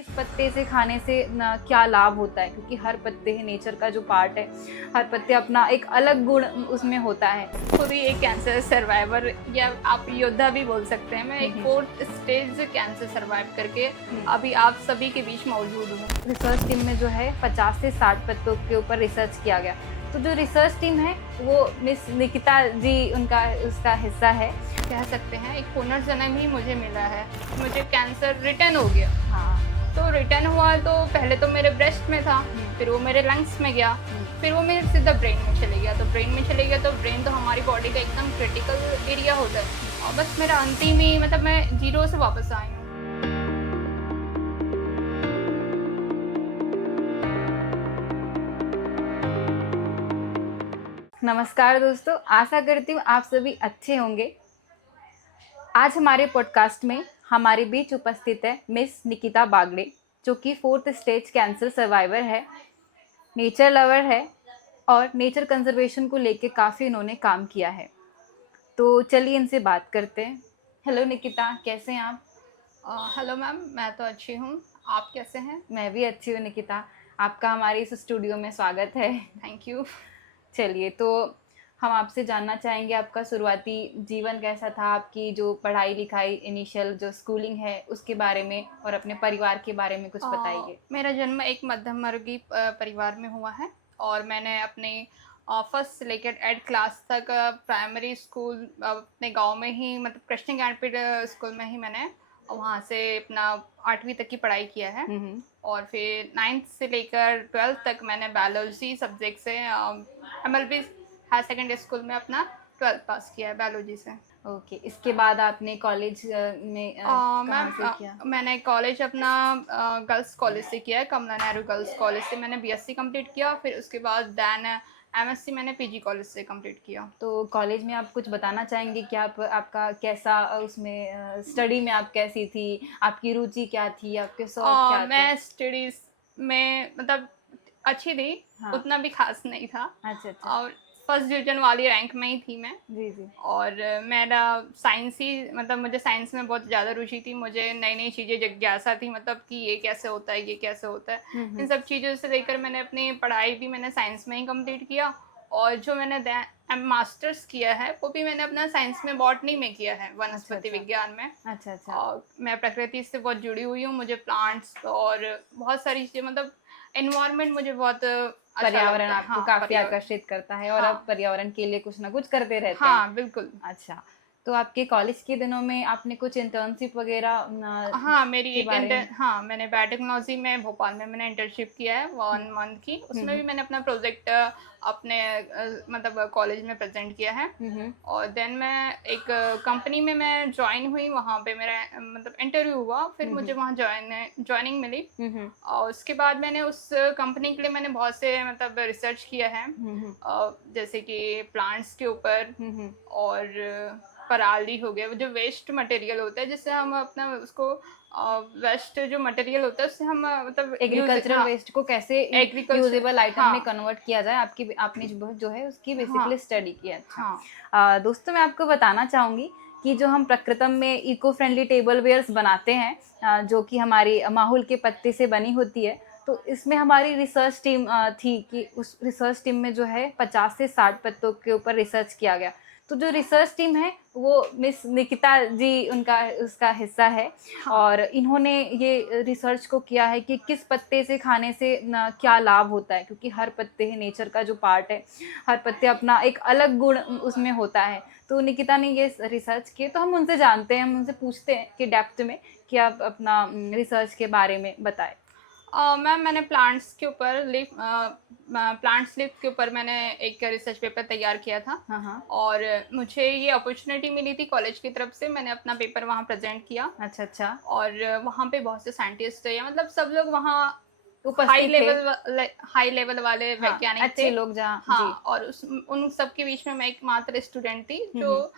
किस पत्ते से खाने से ना क्या लाभ होता है, क्योंकि हर पत्ते है नेचर का जो पार्ट है, हर पत्ते अपना एक अलग गुण उसमें होता है। खुद ही एक कैंसर सर्वाइवर या आप योद्धा भी बोल सकते हैं। मैं एक 4th स्टेज कैंसर सर्वाइव करके अभी आप सभी के बीच मौजूद हूँ। रिसर्च टीम में जो है 50 से 60 पत्तों के ऊपर रिसर्च किया गया। तो जो रिसर्च टीम है वो मिस निकिता जी उनका उसका हिस्सा है। कह सकते हैं एक पुनर्जन्म ही मुझे मिला है। मुझे कैंसर रिटर्न हो गया। हाँ। तो रिटर्न हुआ तो पहले तो मेरे ब्रेस्ट में था, फिर वो मेरे लंग्स में गया, फिर वो मेरे सीधा ब्रेन में चले गया। तो ब्रेन में चले गया तो ब्रेन तो हमारी बॉडी का एकदम क्रिटिकल एरिया होता है। और बस मेरा अंतिम ही मतलब मैं 0 से वापस आई हूँ। नमस्कार दोस्तों, आशा करती हूँ आप सभी अच्छे होंगे। आज हमारे पॉडकास्ट में हमारे बीच उपस्थित है मिस निकिता बागड़े, जो कि 4th स्टेज कैंसर सर्वाइवर है, नेचर लवर है और नेचर कंजर्वेशन को लेके काफ़ी इन्होंने काम किया है। तो चलिए इनसे बात करते हैं। हेलो निकिता, कैसे हैं आप? हेलो मैम, मैं तो अच्छी हूँ। आप कैसे हैं? मैं भी अच्छी हूँ निकिता। आपका हमारे इस स्टूडियो में स्वागत है। Thank you. चलिए, तो हम आपसे जानना चाहेंगे आपका शुरुआती जीवन कैसा था, आपकी जो पढ़ाई लिखाई इनिशियल जो स्कूलिंग है उसके बारे में, और अपने परिवार के बारे में कुछ बताइए। मेरा जन्म एक मध्यम वर्गीय परिवार में हुआ है और मैंने अपने फर्स्ट से लेकर 8th क्लास तक प्राइमरी स्कूल अपने गांव में ही मतलब कृष्ण ज्ञानपीठ स्कूल में ही मैंने वहाँ से अपना 8वीं तक की पढ़ाई किया है। और फिर 9th से लेकर 12th तक मैंने बायोलॉजी सब्जेक्ट से MLB हायर सेकेंडरी स्कूल में अपना 12th पास किया है बायोलॉजी से। ओके, इसके बाद आपने कॉलेज में कहाँ मैम से किया? मैंने कॉलेज अपना गर्ल्स कॉलेज से किया है, कमला नेहरू गर्ल्स कॉलेज से मैंने BSc कंप्लीट किया। फिर उसके बाद दैन MSc मैंने PG कॉलेज से कंप्लीट किया। तो कॉलेज में आप कुछ बताना चाहेंगे कि आप आपका कैसा उसमें स्टडी में आप कैसी थी, आपकी रुचि क्या थी, आपके शौक क्या थे? मैं स्टडीज़ में मतलब अच्छी थी। हाँ। उतना भी खास नहीं था। अच्छा अच्छा। और फर्स्ट डिवीजन वाली रैंक में ही थी मैं। जी जी। और मेरा साइंस ही मतलब मुझे साइंस में बहुत ज़्यादा रुचि थी। मुझे नई नई चीज़ें जिज्ञासा थी, मतलब कि ये कैसे होता है, ये कैसे होता है। इन सब चीज़ों से लेकर मैंने अपनी पढ़ाई भी मैंने साइंस में ही कंप्लीट किया। और जो मैंने मास्टर्स किया है वो भी मैंने अपना साइंस में बॉटनी में किया है, वनस्पति अच्छा। विज्ञान में। अच्छा अच्छा। और मैं प्रकृति से बहुत जुड़ी हुई हूँ। मुझे प्लांट्स और बहुत सारी चीज़ें मतलब एनवायरनमेंट मुझे बहुत अच्छा पर्यावरण लगता है। आपको हाँ, काफी पर्यावरण। आकर्षित करता है और हाँ। आप पर्यावरण के लिए कुछ ना कुछ करते रहते हैं। हाँ, बिल्कुल। अच्छा, तो आपके कॉलेज के दिनों में आपने कुछ इंटर्नशिप वगैरह हाँ, मेरी के एक बारे में? हाँ, मैंने बायोटेक्नोलॉजी में भोपाल में मैंने इंटर्नशिप किया है 1 मंथ की। उसमें भी मैंने अपना प्रोजेक्ट अपने मतलब कॉलेज में प्रेज़ेंट किया है। और देन मैं एक कंपनी में मैं जॉइन हुई, वहाँ पे मेरा मतलब इंटरव्यू हुआ, फिर मुझे वहाँ जॉइनिंग मिली। और उसके बाद मैंने उस कंपनी के लिए मैंने बहुत से मतलब रिसर्च किया है। जैसे कि प्लांट्स के ऊपर और पराली हो गया, वो जो वेस्ट मटेरियल होता है जिससे हम अपना उसको वेस्ट जो मटेरियल होता है उससे हम मतलब एग्रीकल्चरल वेस्ट को कैसे एग्रीकल्चर। यूजेबल आइटम हाँ। में कन्वर्ट किया जाए, आपकी आपने जो है उसकी हाँ। बेसिकली स्टडी की है। अच्छा। हाँ। दोस्तों, मैं आपको बताना चाहूँगी कि जो हम प्रकृतम में इको फ्रेंडली टेबल वेयर्स बनाते हैं, जो कि हमारी माहुल के पत्ते से बनी होती है, तो इसमें हमारी रिसर्च टीम थी कि उस रिसर्च टीम में जो है 50 से 60 पत्तों के ऊपर रिसर्च किया गया। तो जो रिसर्च टीम है वो मिस निकिता जी उनका उसका हिस्सा है। हाँ। और इन्होंने ये रिसर्च को किया है कि किस पत्ते से खाने से क्या लाभ होता है, क्योंकि हर पत्ते है नेचर का जो पार्ट है, हर पत्ते अपना एक अलग गुण उसमें होता है। तो निकिता ने ये रिसर्च किए, तो हम उनसे जानते हैं, हम उनसे पूछते हैं कि डेप्थ में कि आप अपना रिसर्च के बारे में बताएं। मैम मैंने प्लांट्स लीफ के ऊपर मैंने एक रिसर्च पेपर तैयार किया था। हाँ हाँ। और मुझे ये अपॉर्चुनिटी मिली थी कॉलेज की तरफ से, मैंने अपना पेपर वहाँ प्रेजेंट किया। अच्छा अच्छा। और वहाँ पे बहुत से साइंटिस्ट या मतलब सब लोग वहाँ उपस्थित थे। हाई लेवल वाले हाँ, वैज्ञानिक थे। अच्छे लोग जहाँ हाँ। जी। और उन सब के बीच में मैं एकमात्र स्टूडेंट थी जो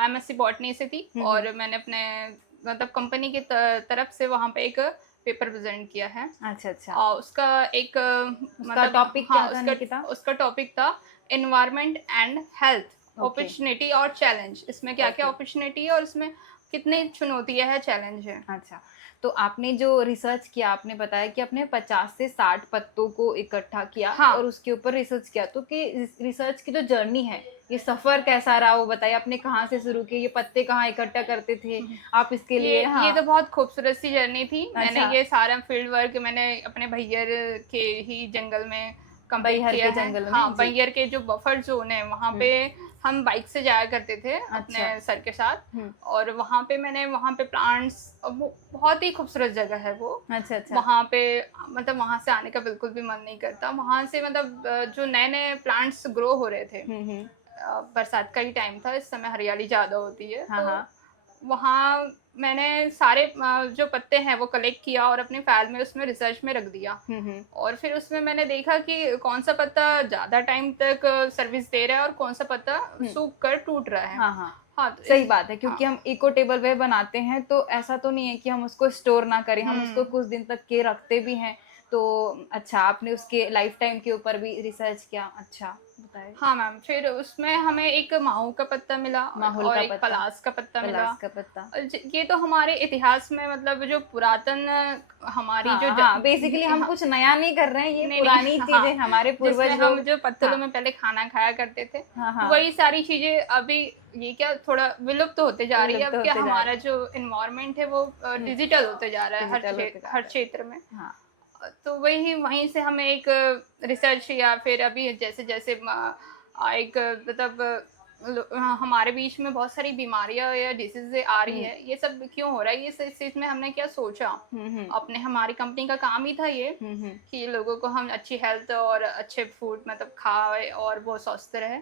MSc बॉटनी से थी। और मैंने अपने मतलब कंपनी की तरफ से वहाँ पे एक पेपर प्रेजेंट किया है। अच्छा अच्छा। और उसका एक उसका मतलब टॉपिक क्या हाँ, था निकिता? उसका टॉपिक था environment and health, okay. Opportunity और चैलेंज। इसमें क्या क्या ओके। अपॉर्चुनिटी है और इसमें कितनी चुनौतियां है, चैलेंज है। अच्छा, तो आपने जो रिसर्च किया, आपने बताया कि आपने 50 से 60 पत्तों को इकट्ठा किया हाँ। और उसके ऊपर रिसर्च किया, तो कि रिसर्च की जो जर्नी है, ये सफर कैसा रहा वो बताइए। आपने कहाँ से शुरू किया, ये पत्ते कहाँ इकट्ठा करते थे आप इसके लिए? ये हाँ। तो बहुत खूबसूरत सी जर्नी थी। मैंने अच्छा। ये सारा फील्ड वर्क मैंने अपने भैया के ही जंगल में कंप्लीट बैहर किया के है। जंगल में? हाँ, जी। बैहर के जो बफर जोन है वहाँ पे हम बाइक से जाया करते थे अच्छा। अपने सर के साथ। और वहाँ पे मैंने वहाँ पे प्लांट्स, वो बहुत ही खूबसूरत जगह है वो। अच्छा, अच्छा। वहाँ पे मतलब वहाँ से आने का बिल्कुल भी मन नहीं करता। वहाँ से मतलब जो नए नए प्लांट्स ग्रो हो रहे थे। बरसात का ही टाइम था, इस समय हरियाली ज़्यादा होती है। हाँ, तो हाँ। वहाँ मैंने सारे जो पत्ते हैं वो कलेक्ट किया और अपने फाइल में उसमें रिसर्च में रख दिया। और फिर उसमें मैंने देखा कि कौन सा पत्ता ज़्यादा टाइम तक सर्विस दे रहा है और कौन सा पत्ता सूख कर टूट रहा है। हाँ, हाँ। हाँ, तो सही बात है, क्योंकि हाँ। हम इको टेबल वे बनाते हैं तो ऐसा तो नहीं है कि हम उसको स्टोर ना करें, हम उसको कुछ दिन तक के रखते भी हैं। तो अच्छा, आपने उसके लाइफ टाइम के ऊपर भी रिसर्च किया। अच्छा, बताइए। हाँ मैम, फिर उसमें हमें एक माहू का पत्ता मिला माहुल और का एक पत्ता, पलास का पत्ता मिला। पलास का पत्ता। और ये तो हमारे इतिहास में मतलब जो पुरातन हमारी जो हाँ, हाँ, बेसिकली हम हाँ, कुछ नया नहीं कर रहे हैं, ये नहीं पुरानी नहीं, चीजें हाँ, हमारे जिसमें पूर्वज हम लोग। जो पत्तलों हाँ, में पहले खाना खाया करते थे, हाँ, हाँ। वही सारी चीजें अभी ये क्या थोड़ा विलुप्त होते जा रही है। विलुप्त अब क्या होते जा हमारा रहे जो इन्वायरमेंट है वो हैं। डिजिटल होते जा रहा है डिजिटल होते जा हर रहे क्षेत्र में। हैं। हाँ। तो वही वहीं से हमें एक रिसर्च या फिर अभी जैसे जैसे एक मतलब हमारे बीच में बहुत सारी बीमारियां या डिसीजें आ रही है, ये सब क्यों हो रहा है, ये इस चीज में हमने क्या सोचा। अपने हमारी कंपनी का काम ही था ये कि लोगों को हम अच्छी हेल्थ और अच्छे फूड मतलब खाए और वो स्वस्थ रहे।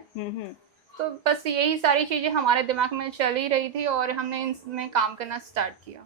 तो बस यही सारी चीजें हमारे दिमाग में चल ही रही थी और हमने इसमें काम करना स्टार्ट किया।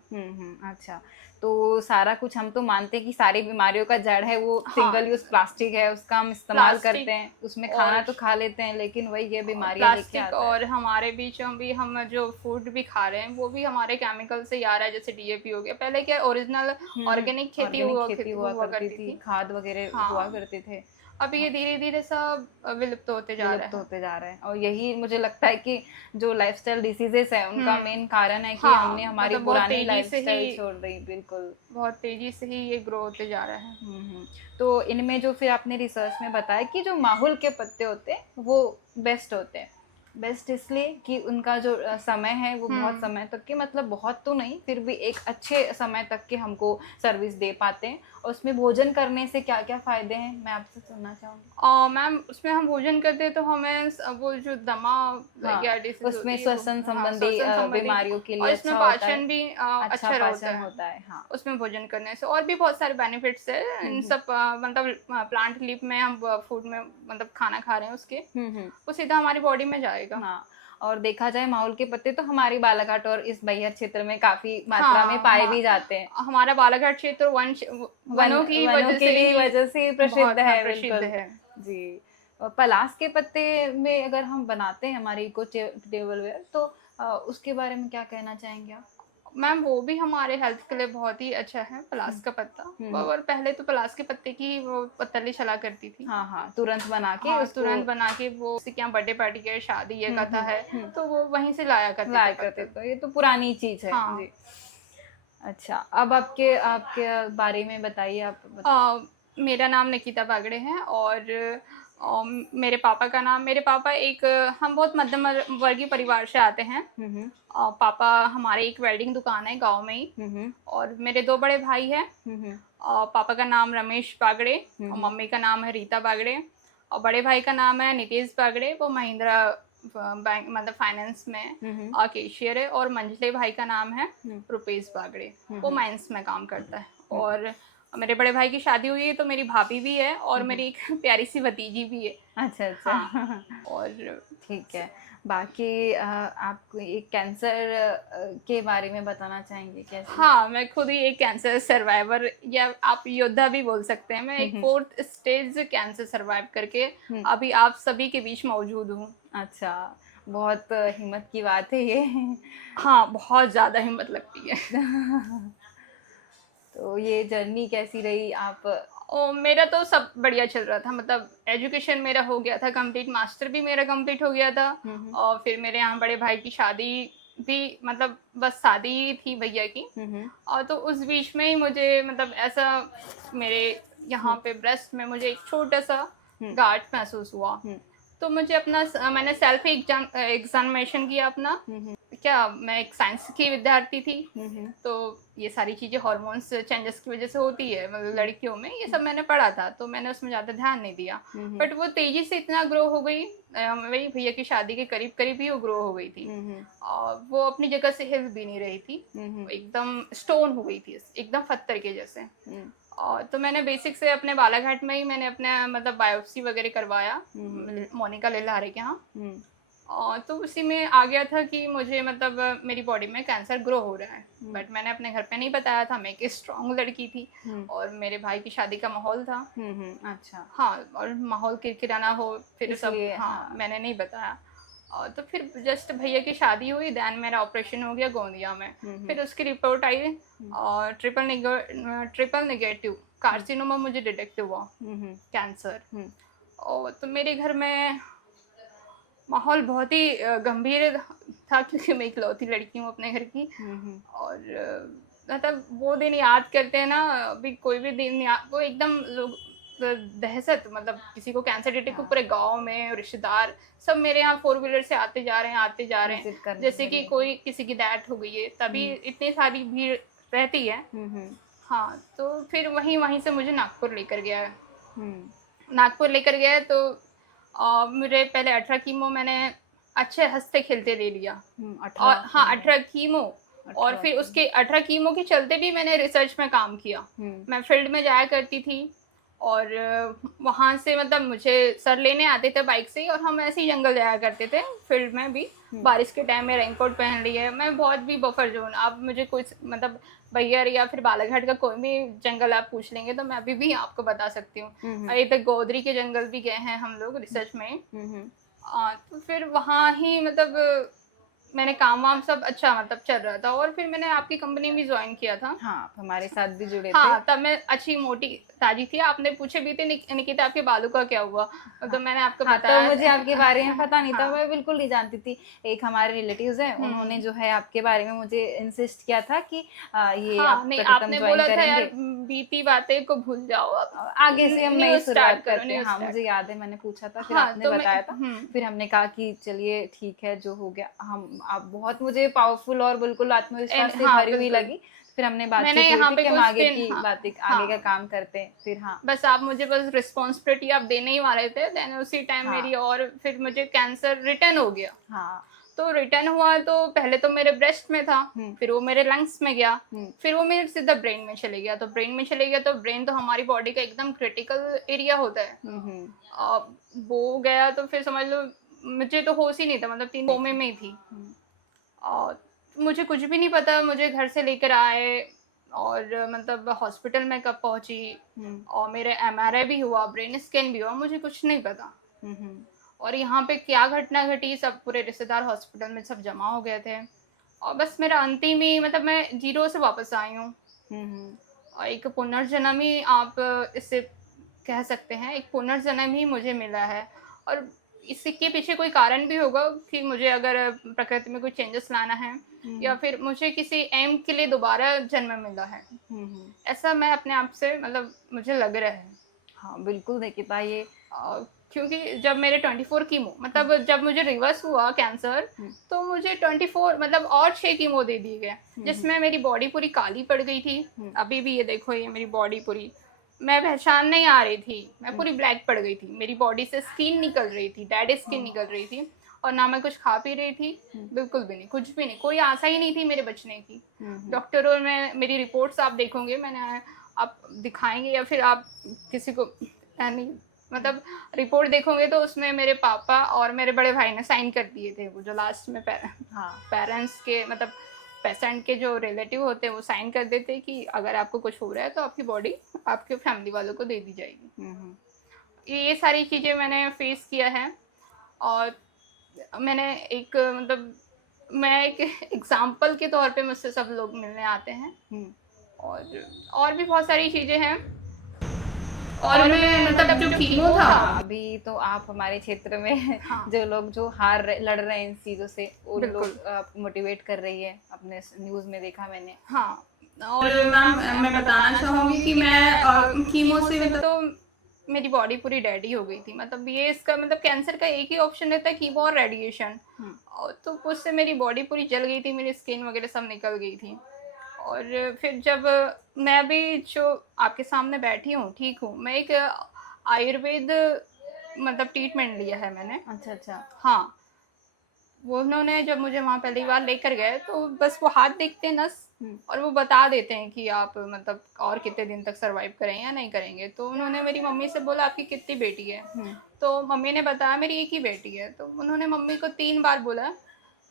अच्छा, तो सारा कुछ हम तो मानते हैं कि सारी बीमारियों का जड़ है वो हाँ, सिंगल यूज प्लास्टिक है, उसका हम इस्तेमाल करते प्लास्टिक हैं, उसमें और खाना तो खा लेते हैं, लेकिन वही ये बीमारियां लेके प्लास्टिक आता है। और हमारे बीच में भी हम जो फूड भी खा रहे हैं वो भी हमारे केमिकल से ही आ रहा है, जैसे डीएपी हो गया। पहले क्या ओरिजिनल ऑर्गेनिक खेती ऑर्गेनिक खेती हुआ हुआ करती करती थी, थी। खाद वगैरह हुआ हाँ, करते थे। अभी ये धीरे धीरे सब विलुप्त होते जा रहा विलुप्त है। होते जा रहे हैं, और यही मुझे लगता है कि जो लाइफस्टाइल डिसीजेस है उनका मेन कारण है कि हमने हाँ, हमारी मतलब पुरानी लाइफस्टाइल छोड़ दी। बिल्कुल। बहुत तेजी से ही ये ग्रो होते जा रहा है। तो इनमें जो फिर आपने रिसर्च में बताया कि जो माहुल के पत्ते होते हैं वो बेस्ट होते हैं। बेस्ट इसलिए कि उनका जो समय है वो बहुत समय तक के, मतलब बहुत तो नहीं, फिर भी एक अच्छे समय तक के हमको सर्विस दे पाते हैं। और उसमें भोजन करने से क्या क्या फायदे हैं, मैं आपसे सुनना चाहूँगी। मैम, उसमें हम भोजन करते हैं तो हमें वो जो दमा हाँ, या डिसीज उसमें होती है वो, श्वसन हाँ, संबंधी श्वसन संबंधी, बीमारियों के लिए और इसमें अच्छा होता है। पाचन भी अच्छा अच्छा होता पाचन है होता है। हाँ। उसमें भोजन करने से। और भी बहुत सारे बेनिफिट्स है इन सब मतलब प्लांट लीफ में हम फूड में मतलब खाना खा रहे हैं उसके, वो सीधा हमारी बॉडी में जाएगा। हाँ, और देखा जाए माहुल के पत्ते तो हमारी बालाघाट और इस बैहर क्षेत्र में काफी मात्रा में हाँ, पाए भी जाते हैं। हमारा बालाघाट क्षेत्र वनों की वनों की वजह से प्रसिद्ध बहुत, हाँ, है। प्रसिद्ध बिल्कुल है। जी। और पलास के पत्ते में अगर हम बनाते हैं हमारे इको टेबल वेयर, तो उसके बारे में क्या कहना चाहेंगे आप? मैम, वो भी हमारे हेल्थ के लिए बहुत ही अच्छा है पलास का पत्ता। और पहले तो पलास के पत्ते की वो पतली चला करती थी। हाँ, हाँ, तुरंत बना के हाँ, उसको तुरंत बना के वो किसी के यहाँ बर्थडे पार्टी के, शादी ये कथा है तो वो वहीं से लाया करते लाया थे करते, पत्ते। तो ये तो पुरानी चीज है। हाँ। जी। अच्छा, अब आपके आपके बारे में बताइए। मेरा नाम निकिता बागड़े है और मेरे पापा एक हम बहुत मध्यम वर्गीय परिवार से आते हैं। पापा हमारे एक वेल्डिंग दुकान है गांव में ही। और मेरे दो बड़े भाई हैं। पापा का नाम रमेश बागड़े और मम्मी का नाम है रीता बागड़े। और बड़े भाई का नाम है नितेश बागड़े, वो महिंद्रा बैंक मतलब फाइनेंस में कैशियर है। और मंझले भाई का नाम है रुपेश बागड़े, वो माइंस में काम करता है। और मेरे बड़े भाई की शादी हुई है तो मेरी भाभी भी है और मेरी एक प्यारी सी भतीजी भी है। अच्छा, अच्छा। हाँ। और ठीक है। बाकी आप एक कैंसर के बारे में बताना चाहेंगे कैसे? हाँ, मैं खुद ही एक कैंसर सर्वाइवर या आप योद्धा भी बोल सकते हैं। मैं एक 4th स्टेज कैंसर सर्वाइव करके अभी आप सभी के बीच मौजूद हूँ। अच्छा, बहुत हिम्मत की बात है ये। हाँ, बहुत ज़्यादा हिम्मत लगती है। तो ये जर्नी कैसी रही आप? मेरा तो सब बढ़िया चल रहा था, मतलब एजुकेशन मेरा हो गया था कंप्लीट, मास्टर भी मेरा कंप्लीट हो गया था। और फिर मेरे यहाँ बड़े भाई की शादी भी मतलब बस शादी ही थी भैया की, और तो उस बीच में ही मुझे मतलब ऐसा मेरे यहाँ पे ब्रेस्ट में मुझे एक छोटा सा गांठ महसूस हुआ। तो मुझे अपना मैंने सेल्फ एग्जामिनेशन किया अपना। क्या मैं एक साइंस की विद्यार्थी थी, तो ये सारी चीज़ें हॉर्मोन्स चेंजेस की वजह से होती है मतलब लड़कियों में, ये सब मैंने पढ़ा था, तो मैंने उसमें ज़्यादा ध्यान नहीं दिया। बट वो तेज़ी से इतना ग्रो हो गई, मेरी भैया की शादी के करीब करीब ही वो ग्रो हो गई थी, और वो अपनी जगह से हिल भी नहीं रही थी, वो एकदम स्टोन हो गई थी, एकदम पत्थर के जैसे। और तो मैंने बेसिक से अपने बालाघाट में ही मैंने अपना मतलब बायोप्सी वगैरह करवाया मोनिका लेल्हारे के यहाँ। और तो उसी में आ गया था कि मुझे मतलब मेरी बॉडी में कैंसर ग्रो हो रहा है, बट मैंने अपने घर पे नहीं बताया था, मैं एक स्ट्रांग लड़की थी, और मेरे भाई की शादी का माहौल था। अच्छा। हाँ, और माहौल किरकिराना हो फिर सब, इसलिए हाँ, मैंने नहीं बताया। और तो फिर जस्ट भैया की शादी हुई, देन मेरा ऑपरेशन हो गया गोंदिया में। फिर उसकी रिपोर्ट आई और ट्रिपल नेगेटिव कार्सिनोमा मुझे डिटेक्ट हुआ, कैंसर। और तो मेरे घर में माहौल बहुत ही गंभीर था, क्योंकि मैं इकलौती लड़की हूँ अपने घर की। और मतलब वो दिन याद करते हैं ना, अभी कोई भी दिन वो एकदम लोग दहशत, मतलब किसी को कैंसर डिटेक्ट पूरे गांव में रिश्तेदार सब मेरे यहाँ 4 व्हीलर से आते जा रहे हैं, जैसे कि कोई किसी की डेथ हो गई है, तभी इतनी सारी भीड़ रहती है। हाँ, तो फिर वहीं से मुझे नागपुर लेकर गया तो मेरे पहले 18 कीमो मैंने अच्छे हंसते खेलते ले लिया। और हाँ, 18 कीमो, और फिर उसके 18 कीमो के चलते भी मैंने रिसर्च में काम किया। मैं फील्ड में जाया करती थी, और वहाँ से मतलब मुझे सर लेने आते थे बाइक से, और हम ऐसे ही जंगल जाया करते थे फील्ड में भी। बारिश के टाइम में रेनकोट पहन ली है, मैं बहुत भी बफर जोन, आप मुझे कुछ मतलब बैयर या फिर बालाघाट का कोई भी जंगल आप पूछ लेंगे तो मैं अभी भी आपको बता सकती हूँ। अभी तक गोदरी के जंगल भी गए हैं हम लोग रिसर्च में। तो फिर वहाँ ही मतलब मैंने काम वाम सब अच्छा मतलब चल रहा था, और फिर मैंने आपकी कंपनी भी ज्वाइन किया था। हाँ, आप हमारे साथ भी जुड़े हाँ, थे। तब मैं अच्छी मोटी ताजी थी। आपने पूछे भी थे निकिता आपके बालों का क्या हुआ, तो मैंने आपको हाँ, बताया। तो मुझे आपके बारे में पता नहीं था, हाँ, मैं बिल्कुल नहीं जानती थी। एक हमारे रिलेटिव्स हैं, उन्होंने जो है आपके बारे में मुझे इंसिस्ट किया था कि ये हाँ, आप नहीं, प्रथम आपने ज्वाइन बोला था यार करेंगे, बीती बातें को भूल जाओ, अब आगे से हम नई न्यू शुरुआत करो, करते हैं। हाँ, मुझे याद है, मैंने पूछा था, फिर हाँ, आपने तो बताया था। फिर हमने कहा कि चलिए ठीक है, जो हो गया। हम आप बहुत मुझे पावरफुल और बिल्कुल आत्मविश्वास से हाँ, भरी हुई बिल्कुल। लगी। फिर हमने मैंने बातचीत हुई यहाँ थी पे कि हम कुछ आगे दिन, की हाँ, बातें, आगे का हाँ, काम करते हैं। फिर हाँ, बस आप मुझे बस रिस्पॉन्सिबिलिटी आप देने ही वाले थे, देन उसी टाइम हाँ, मेरी, और फिर मुझे कैंसर रिटर्न हो गया। हाँ, तो रिटर्न हुआ तो पहले तो मेरे ब्रेस्ट में था, फिर वो मेरे लंग्स में गया, फिर वो मेरे सीधा ब्रेन में चले गया। तो ब्रेन तो हमारी बॉडी का एकदम क्रिटिकल एरिया होता है। वो गया तो फिर समझ लो मुझे तो होश ही नहीं था, मतलब 3 कोमे में ही थी। और मुझे कुछ भी नहीं पता, मुझे घर से लेकर आए, और मतलब हॉस्पिटल में कब पहुंची, और मेरे एमआरआई भी हुआ, ब्रेन स्कैन भी हुआ, मुझे कुछ नहीं पता। और यहाँ पे क्या घटना घटी, सब पूरे रिश्तेदार हॉस्पिटल में सब जमा हो गए थे, और बस मेरा अंतिम ही मतलब मैं जीरो से वापस आई हूँ। और एक पुनर्जन्म ही आप इससे कह सकते हैं, एक पुनर्जन्म ही मुझे मिला है। और इसके पीछे कोई कारण भी होगा कि मुझे अगर प्रकृति में कोई चेंजेस लाना है, या फिर मुझे किसी एम के लिए दोबारा जन्म मिला है, ऐसा मैं अपने आप से मतलब मुझे लग रहा है। हाँ, बिल्कुल निकिता, ये क्योंकि जब मेरे 24 कीमो मतलब जब मुझे रिवर्स हुआ कैंसर, तो मुझे 24 मतलब और 6 कीमो दे दिए गए, जिसमें मेरी बॉडी पूरी काली पड़ गई थी। अभी भी ये देखो, ये मेरी बॉडी पूरी, मैं पहचान नहीं आ रही थी, मैं पूरी ब्लैक पड़ गई थी, मेरी बॉडी से स्किन निकल रही थी, डेड स्किन निकल रही थी, और ना मैं कुछ खा पी रही थी, बिल्कुल भी नहीं, कुछ भी नहीं, कोई आशा ही नहीं थी मेरे बचने की। डॉक्टरों में मेरी रिपोर्ट्स आप देखोगे, मैंने आप दिखाएंगे या फिर आप किसी को यानी मतलब रिपोर्ट देखोगे तो उसमें मेरे पापा और मेरे बड़े भाई ने साइन कर दिए थे, वो जो लास्ट में पेरेंट्स के मतलब पेशेंट के जो रिलेटिव होते हैं वो साइन कर देते कि अगर आपको कुछ हो रहा है तो आपकी बॉडी आपके फैमिली वालों को दे दी जाएगी। ये सारी चीज़ें मैंने फेस किया है, और मैंने एक मतलब मैं एक एग्जाम्पल के तौर पे मुझसे सब लोग मिलने आते हैं, और भी बहुत सारी चीज़ें हैं। और मैं मतलब जो कीमो था। अभी तो आप हमारे क्षेत्र में हाँ जो लोग जो लड़ रहे हैं इन चीज़ों से, उन बिल्कुल। लोग आपको मोटिवेट कर रही है, अपने न्यूज़ में देखा मैंने। हाँ, और मैम मैं बताना चाहूँगी कि मैं कीमो से मतलब तो मेरी बॉडी पूरी डेड ही हो गई थी। मतलब ये इसका मतलब कैंसर का एक ही ऑप्शन रहता है, कीमो और रेडिएशन। तो उससे मेरी बॉडी पूरी जल गई थी, मेरी स्किन वगैरह सब निकल गई थी। और फिर जब मैं अभी जो आपके सामने बैठी हूँ, ठीक हूँ, मैं एक आयुर्वेद मतलब ट्रीटमेंट लिया है मैंने। अच्छा अच्छा। हाँ, वो उन्होंने जब मुझे वहाँ पहली बार लेकर गए तो बस वो हाथ देखते हैं नस, और वो बता देते हैं कि आप मतलब और कितने दिन तक सरवाइव करें या नहीं करेंगे। तो उन्होंने मेरी मम्मी से बोला आपकी कितनी बेटी है? तो मम्मी ने बताया मेरी एक ही बेटी है। तो उन्होंने मम्मी को 3 बार बोला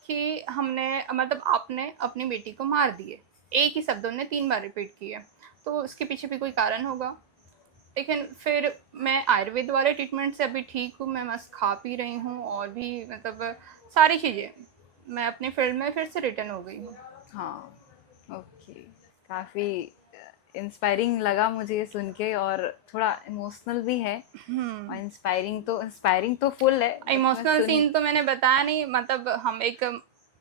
कि हमने मतलब आपने अपनी बेटी को मार दिए। एक ही शब्द उन्होंने 3 बार रिपीट किए। तो उसके पीछे भी कोई कारण होगा। लेकिन फिर मैं आयुर्वेद वाले ट्रीटमेंट से अभी ठीक हूँ, मैं मस्त खा पी रही हूँ, और भी मतलब सारी चीज़ें, मैं अपने फील्ड में फिर से रिटर्न हो गई हूँ। हाँ, ओके। काफ़ी इंस्पायरिंग लगा मुझे ये सुन के, और थोड़ा इमोशनल भी है, और इंस्पायरिंग तो फुल है, बट मैं इमोशनल सुन। सीन तो मैंने बताया नहीं। मतलब हम एक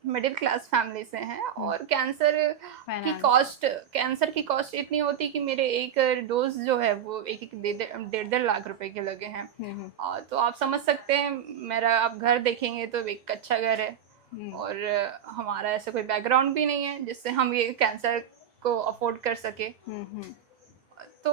मिडिल क्लास फैमिली से हैं, और फाइनेंस। कैंसर की कॉस्ट इतनी होती कि मेरे एक डोज जो है वो एक डेढ़ डेढ़ लाख रुपए के लगे हैं। और तो आप समझ सकते हैं, मेरा आप घर देखेंगे तो एक अच्छा घर है, और हमारा ऐसा कोई बैकग्राउंड भी नहीं है जिससे हम ये कैंसर को अफोर्ड कर सके। तो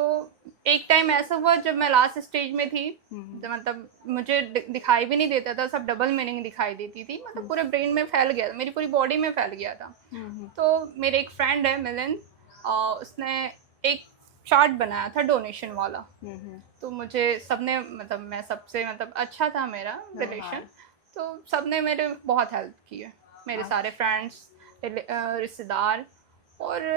एक टाइम ऐसा हुआ जब मैं लास्ट स्टेज में थी, तो मतलब मुझे दिखाई भी नहीं देता था, सब डबल मीनिंग दिखाई देती थी, मतलब पूरे ब्रेन में फैल गया था, मेरी पूरी बॉडी में फैल गया था। तो मेरे एक फ्रेंड है मिलन, उसने एक चार्ट बनाया था डोनेशन वाला। तो मुझे सबने मतलब मैं सबसे मतलब अच्छा था मेरा रिलेशन, तो सबने मेरे बहुत हेल्प की है, मेरे सारे फ्रेंड्स, रिश्तेदार, और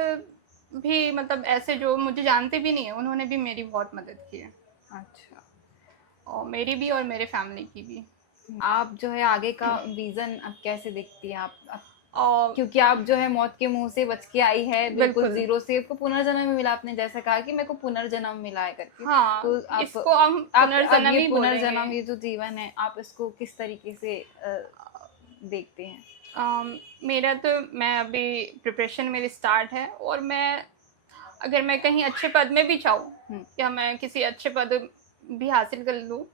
भी मतलब ऐसे जो मुझे जानते भी नहीं है, उन्होंने भी मेरी बहुत मदद की है। अच्छा। और मेरी भी और मेरे फैमिली की भी। आप जो है आगे का विजन अब कैसे देखती हैं आप, और क्योंकि आप जो है मौत के मुंह से बच के आई है, बिल्कुल बिल्कुल। जीरो से, आपको पुनर्जन्म मिला, आपने जैसा कहा कि मेरे को पुनर्जन्म मिला है करके। हाँ, तो इसको हम आप अब पुनर्जन्म ये ही बोलेंगे। पुनर्जन्म, ये जो जीवन है, आप इसको किस तरीके से देखते हैं? मेरा तो मैं अभी प्रिपरेशन मेरी स्टार्ट है, और मैं अगर मैं कहीं अच्छे पद में भी चाहूँ, या मैं किसी अच्छे पद भी हासिल कर लूँ,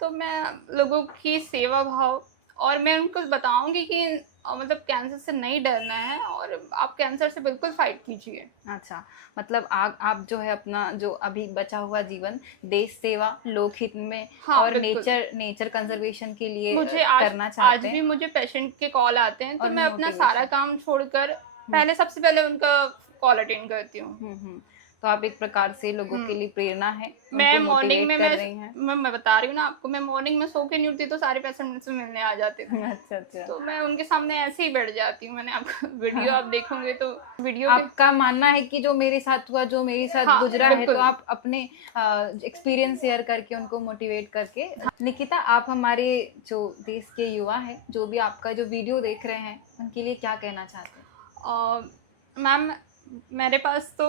तो मैं लोगों की सेवा भाव, और मैं उनको बताऊंगी कि मतलब कैंसर से नहीं डरना है, और आप कैंसर से बिल्कुल फाइट कीजिए। अच्छा, मतलब आप जो है अपना जो अभी बचा हुआ जीवन देश सेवा, लोकहित में हाँ और बिल्कुल। नेचर कंजर्वेशन के लिए मुझे आज करना आज चाहते भी हैं, मुझे पेशेंट के कॉल आते हैं, तो और मैं अपना सारा मोटिवेशन। काम छोड़कर पहले सबसे पहले उनका कॉल अटेंड करती हूँ। तो आप एक प्रकार से लोगों के हम्म। लिए प्रेरणा है, मैं उनको मॉर्निंग मोटिवेट में कर रही हैं। मैं बता रही हूँ ना आपको, मैं मॉर्निंग में सो के नहीं उठती तो सारे पेशेंट मुझसे मिलने आ जाते थे। अच्छा अच्छा। तो मैं उनके सामने ऐसे ही बैठ जाती हूँ। मैंने आपको वीडियो आप देखोगे तो वीडियो के। आपका मानना है कि जो मेरे साथ हुआ, जो मेरे साथ हाँ गुजरा है, तो बिल्कुल। आप अपने एक्सपीरियंस शेयर करके उनको मोटिवेट करके। निकिता, आप हमारे जो देश के युवा हैं, जो भी आपका जो वीडियो देख रहे हैं, उनके लिए क्या कहना चाहते हैं? मैम, मेरे पास तो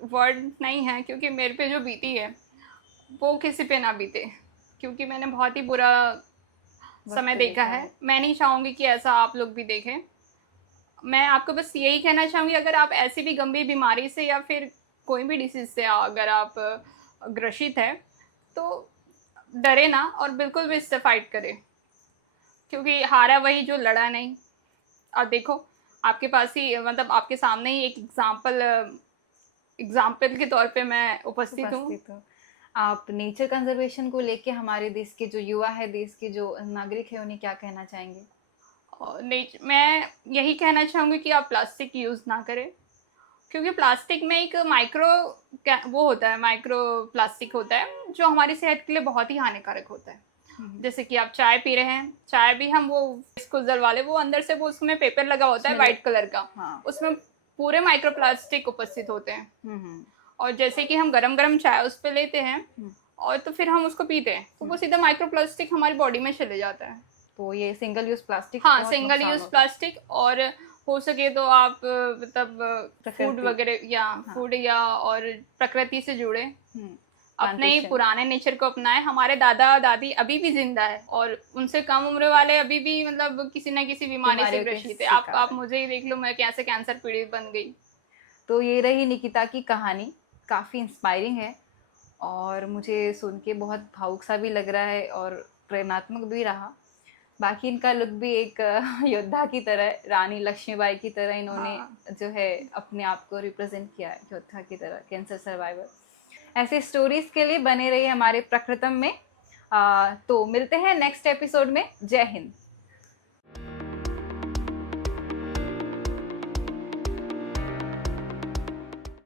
वर्ड नहीं है, क्योंकि मेरे पे जो बीती है वो किसी पे ना बीते, क्योंकि मैंने बहुत ही बुरा समय वक्त देखा है। मैं नहीं चाहूँगी कि ऐसा आप लोग भी देखें। मैं आपको बस यही कहना चाहूँगी, अगर आप ऐसी भी गंभीर बीमारी से या फिर कोई भी डिसीज़ से अगर आप ग्रसित हैं, तो डरे ना, और बिल्कुल भी इससे फाइट करें, क्योंकि हारा वही जो लड़ा नहीं। और देखो, आपके पास ही मतलब आपके सामने ही एक एग्जाम्पल के तौर पे मैं उपस्थित हूँ। उपस्थित हो। आप नेचर कंजर्वेशन को लेके हमारे देश के जो युवा है, देश के जो नागरिक है, उन्हें क्या कहना चाहेंगे? और मैं यही कहना चाहूँगी कि आप प्लास्टिक यूज़ ना करें, क्योंकि प्लास्टिक में एक वो होता है, माइक्रो प्लास्टिक होता है, जो हमारी सेहत के लिए बहुत ही हानिकारक होता है। जैसे कि आप चाय पी रहे हैं, चाय भी हम वो डिस्पोजल वाले, वो अंदर से वो उसमें पेपर लगा होता है वाइट कलर का, हाँ। उसमें पूरे माइक्रो प्लास्टिक उपस्थित होते हैं। और जैसे कि हम गरम गरम चाय उस पर लेते हैं, और तो फिर हम उसको पीते हैं, तो वो सीधा माइक्रो प्लास्टिक हमारी बॉडी में चले जाता है। तो ये सिंगल यूज प्लास्टिक हाँ, बहुत सिंगल नुकसान यूज होता है। प्लास्टिक, और हो सके तो आप मतलब फूड प्रकृति। वगैरह, या फूड या और प्रकृति से जुड़े। अपने ही Plantation. पुराने नेचर को अपनाए। हमारे दादा दादी अभी भी जिंदा है और उनसे कम उम्र वाले अभी भी मतलब किसी ना किसी बीमारी से बीमारियों के ग्रसित है। शिकार आप हैं। मुझे ही देख लो, मैं कैसे कैंसर पीड़ित बन गई। तो ये रही निकिता की कहानी, काफ़ी इंस्पायरिंग है और मुझे सुन के बहुत भावुक सा भी लग रहा है और प्रेरणात्मक भी रहा। बाकी इनका लुक भी एक योद्धा की तरह है, रानी लक्ष्मीबाई की तरह इन्होंने हाँ जो है अपने आप को रिप्रेजेंट किया है, योद्धा की तरह, कैंसर सर्वाइवर। ऐसे स्टोरीज के लिए बने रहिए हमारे प्रकृतम में। तो मिलते हैं नेक्स्ट एपिसोड में। जय हिंद।